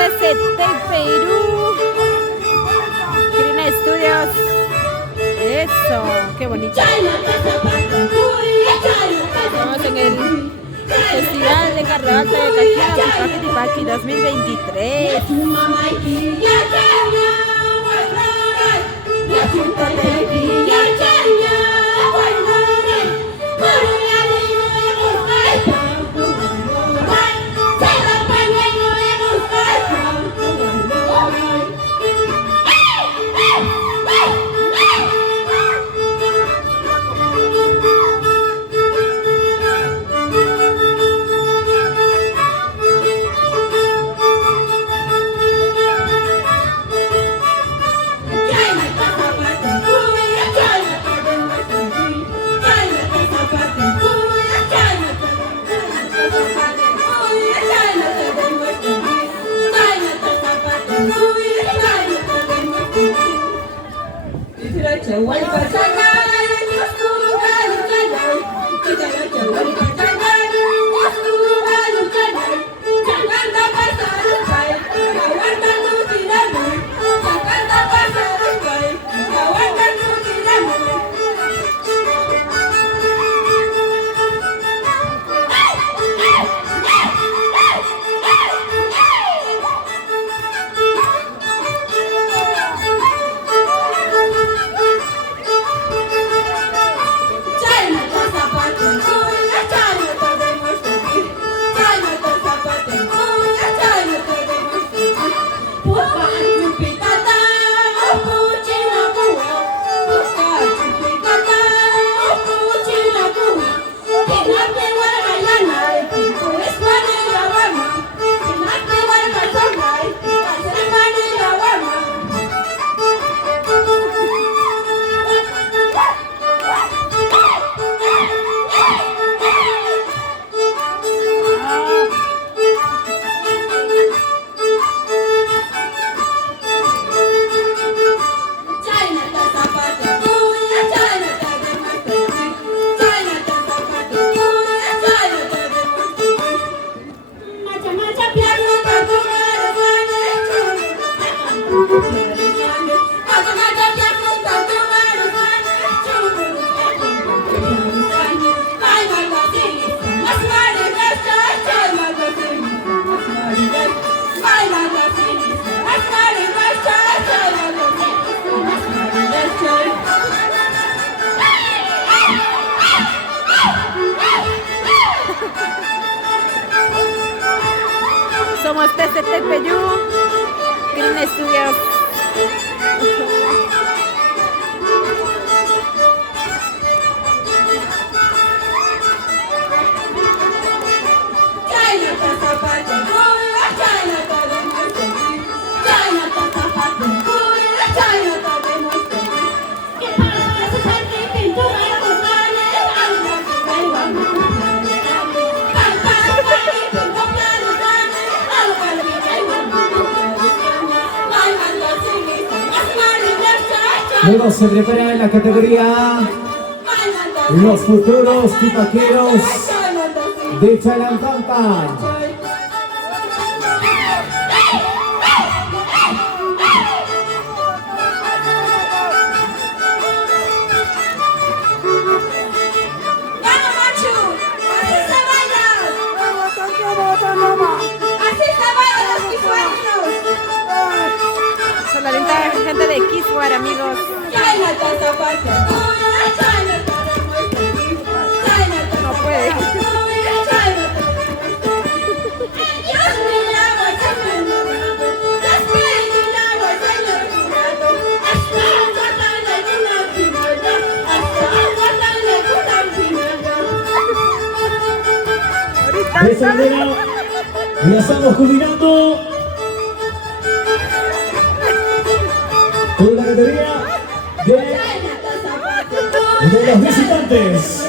TCT Perú. Green Studios. Eso, qué bonito. Estamos en el Festival de Carnaval de Cajina Tipaqui 2023. Somos TCT Perú, Green Studios. Luego se prepara en la categoría los futuros tipaqueros de Chalampampa. La gente de Kiswar, amigos. No puede. De esta manera ya estamos culminando con la categoría de los visitantes.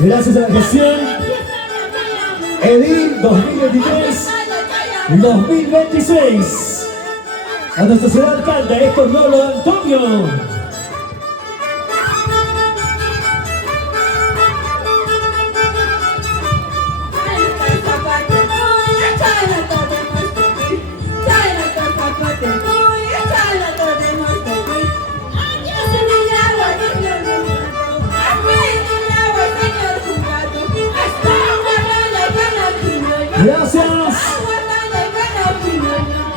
Gracias a la gestión EDIL 2023-2026. A nuestro señor alcalde Héctor Nolo Antonio.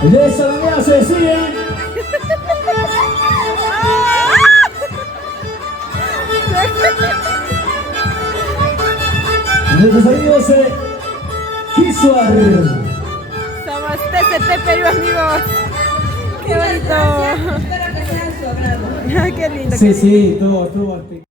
De Salamea se decide. Nuestros amigos Kisuar. Somos TCT Perú, amigos. Qué bonito. Espero que sea de su agrado. Qué lindo. Sí, todo.